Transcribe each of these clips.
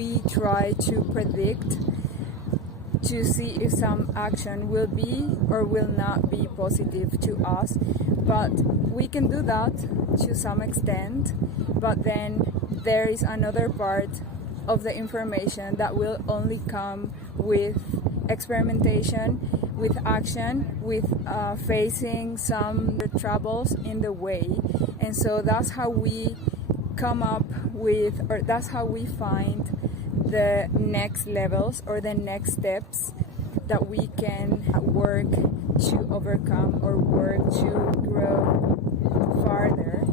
we try to predict to see if some action will be or will not be positive to us. But we can do that to some extent, but then there is another part of the information that will only come with experimentation, with action, with facing some troubles in the way. And so that's how we come up with, or that's how we find the next levels or the next steps that we can work to overcome or work to grow farther.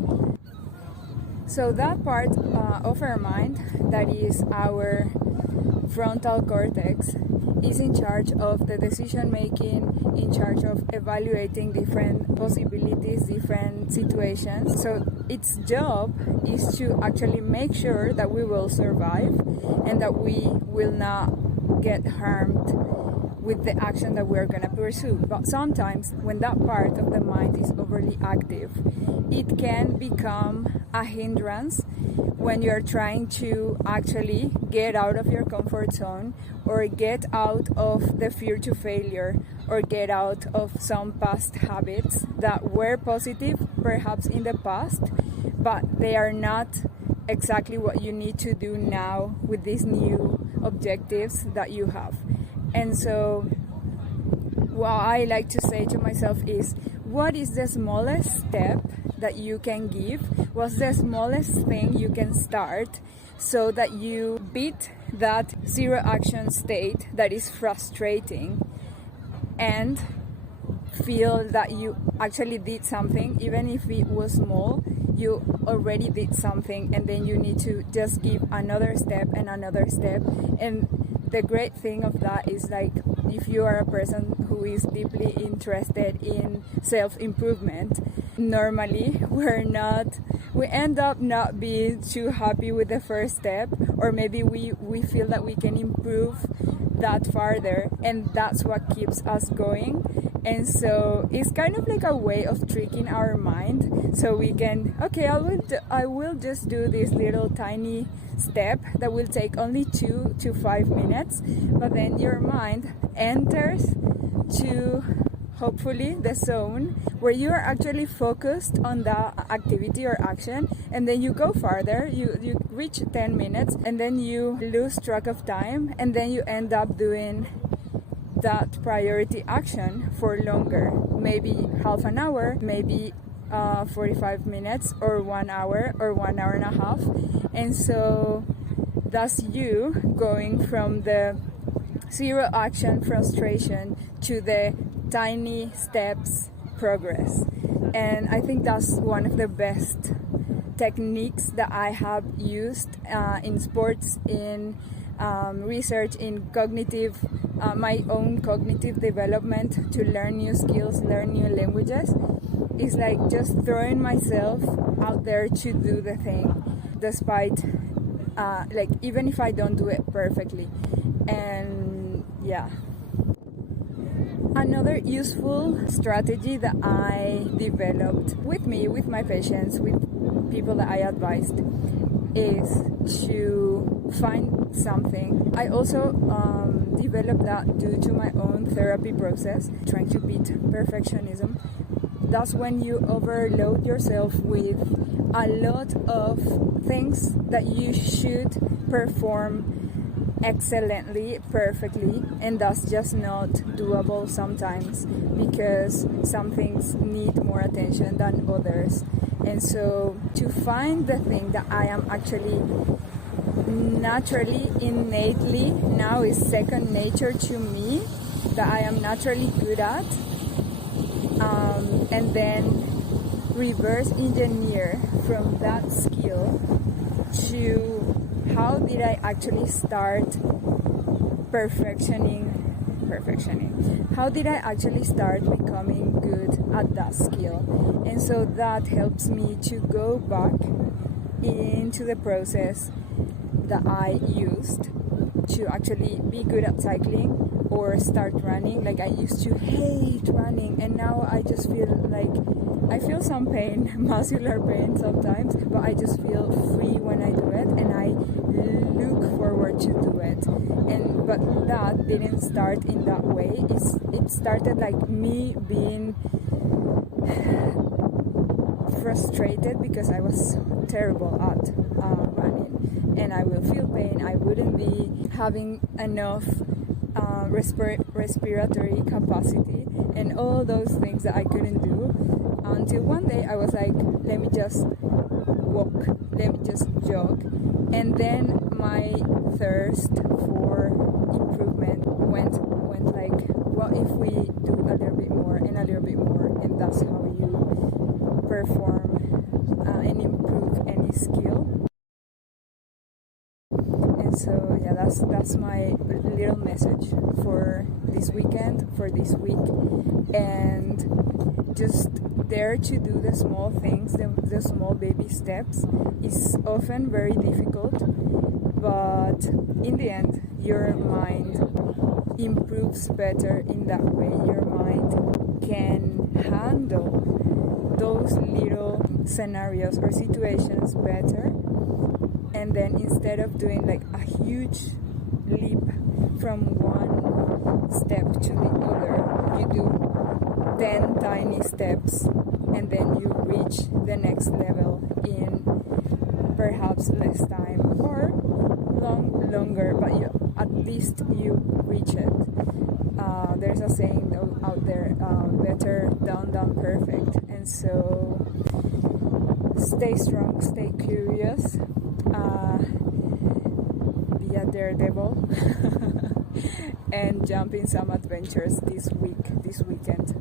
So that part of our mind, that is our frontal cortex, is in charge of the decision making, in charge of evaluating different possibilities, different situations. So its job is to actually make sure that we will survive and that we will not get harmed with the action that we're going to pursue. But sometimes when that part of the mind is overly active, it can become a hindrance when you're trying to actually get out of your comfort zone, or get out of the fear to failure, or get out of some past habits that were positive perhaps in the past, but they are not exactly what you need to do now with these new objectives that you have. And so what I like to say to myself is, what is the smallest step that you can give? What's the smallest thing you can start so that you beat that zero action state that is frustrating and feel that you actually did something, even if it was small? You already did something, and then you need to just give another step and another step. And the great thing of that is, like, if you are a person who is deeply interested in self-improvement, normally we end up not being too happy with the first step, or maybe we feel that we can improve that farther, and that's what keeps us going. And so it's kind of like a way of tricking our mind, so we can, okay, I will just do this little tiny step that will take only 2 to 5 minutes, but then your mind enters to, hopefully, the zone where you are actually focused on that activity or action, and then you go farther, you reach 10 minutes, and then you lose track of time, and then you end up doing that priority action for longer, maybe half an hour, maybe 45 minutes, or 1 hour, or 1 hour and a half. And so that's you going from the zero action frustration to the tiny steps progress. And I think that's one of the best techniques that I have used in sports, in research, in cognitive, my own cognitive development, to learn new skills, learn new languages. It's like just throwing myself out there to do the thing, despite like, even if I don't do it perfectly. And yeah, another useful strategy that I developed with my patients, with people that I advised, is to find something. I also developed that due to my own therapy process, trying to beat perfectionism. That's when you overload yourself with a lot of things that you should perform excellently, perfectly, and that's just not doable sometimes, because some things need more attention than others. And so to find the thing that I am actually naturally, innately, now is second nature to me, that I am naturally good at, and then reverse engineer from that skill to how did I actually start perfectioning? How did I actually start becoming good at that skill? And so that helps me to go back into the process that I used to actually be good at cycling or start running. Like, I used to hate running, and now I just feel like I feel some pain, muscular pain sometimes, but I just feel free when I do it, and I look forward to do it. But that didn't start in that way. It started like me being frustrated because I was so terrible at running, and I will feel pain. I wouldn't be having enough respiratory capacity and all those things that I couldn't do, until one day I was like, let me just walk, let me just jog. And then my thirst for improvement went like, what if we do a little bit more and a little bit more, and that's how you perform and improve any skill. And so yeah, that's my little message for this weekend, for this week. And just dare to do the small things, the small baby steps. Is often very difficult, but in the end your mind improves better in that way. Your mind can handle those little scenarios or situations better, and then instead of doing like a huge leap from one step to the other, you do 10 tiny steps, and then you reach the next level in perhaps less time or longer, but at least you reach it. There's a saying out there, better done than perfect. And so stay strong, stay curious, be a daredevil and jump in some adventures this weekend.